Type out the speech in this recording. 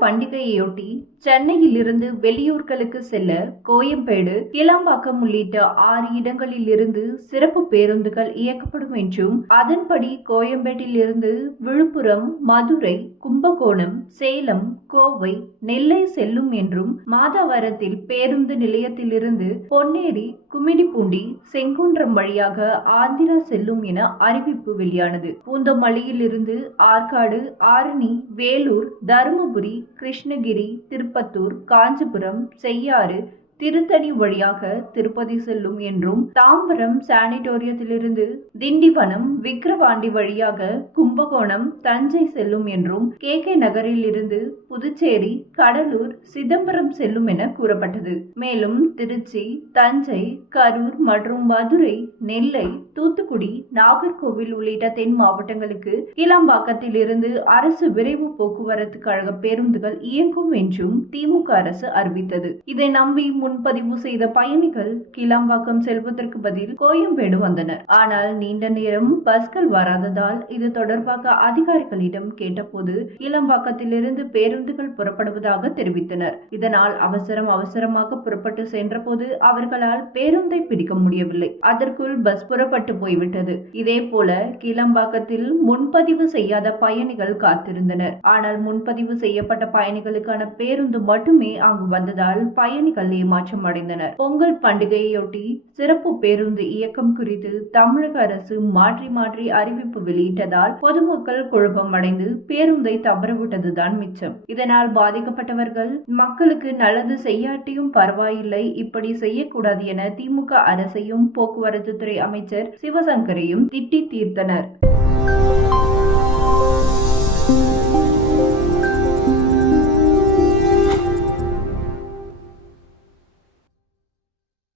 பண்டிகையையொட்டி சென்னையிலிருந்து வெளியூர்களுக்கு செல்ல கோயம்பேடு கிளாம்பாக்கம் உள்ளிட்ட ஆறு இடங்களில் இருந்து சிறப்பு பேருந்துகள் இயக்கப்படும் என்றும் அதன்படி கோயம்பேட்டில் இருந்து விழுப்புரம் மதுரை கும்பகோணம் சேலம் கோவை நெல்லை செல்லும் என்றும் மாதவரத்தில் பேருந்து நிலையத்திலிருந்து பொன்னேரி குமிடிப்பூண்டி செங்குன்றம் வழியாக ஆந்திரா செல்லும் என அறிவிப்பு வெளியானது. பூந்தமல்லியில் இருந்து ஆற்காடு ஆரணி வேலூர் தருமபுரி கிருஷ்ணகிரி திருப்பத்தூர் காஞ்சிபுரம் செய்யாறு திருத்தணி வழியாக திருப்பதி செல்லும் என்றும் தாம்பரம் சானிட்டோரியத்திலிருந்து திண்டிவனம் விக்கிரவாண்டி வழியாக கும்பகோணம் தஞ்சை செல்லும் என்றும் கே கே நகரில் இருந்து புதுச்சேரி கடலூர் சிதம்பரம் செல்லும் என கூறப்பட்டது. மேலும் திருச்சி தஞ்சை கரூர் மற்றும் மதுரை நெல்லை தூத்துக்குடி நாகர்கோவில் உள்ளிட்ட தென் மாவட்டங்களுக்கு கிளாம்பாக்கத்தில் இருந்து அரசு விரைவு போக்குவரத்து கழக பேருந்துகள் இயங்கும் என்றும் திமுக அரசு அறிவித்தது. இதை நம்பி முன்பதிவு செய்த பயணிகள் கிளாம்பாக்கம் செல்வதற்கு பதில் கோயம்பேடு வந்தனர். ஆனால் நீண்ட நேரம் பஸ்கள் வராததால் இது தொடர்பாக அதிகாரிகளிடம் கேட்டபோது கிளாம்பாக்கத்திலிருந்து பேருந்துகள் புறப்படுவதாக தெரிவித்தனர். இதனால் அவசரம் அவசரமாக புறப்பட்டு சென்றபோது அவர்களால் பேருந்தை பிடிக்க முடியவில்லை. அதற்குள் பஸ் புறப்பட்டு போய்விட்டது. இதே போல கிளம்பாக்கத்தில் முன்பதிவு செய்யாத பயணிகள் காத்திருந்தனர். ஆனால் முன்பதிவு செய்யப்பட்ட பயணிகளுக்கான பேருந்து மட்டுமே அங்கு வந்ததால் பயணிகள் ஏமாற்றம் அடைந்தனர். பொங்கல் பண்டிகையொட்டி சிறப்பு பேருந்து இயக்கம் குறித்து தமிழக அரசு மாற்றி மாற்றி அறிவிப்பு வெளியிட்டதால் பொதுமக்கள் குழப்பம் அடைந்து பேருந்தை தவறவிட்டதுதான் மிச்சம். இதனால் பாதிக்கப்பட்டவர்கள் மக்களுக்கு நல்லது செய்யாட்டியும் பரவாயில்லை இப்படி செய்யக்கூடாது என திமுக அரசையும் போக்குவரத்து துறை அமைச்சர் சிவசங்கரையும் திட்டி தீர்த்தனர்.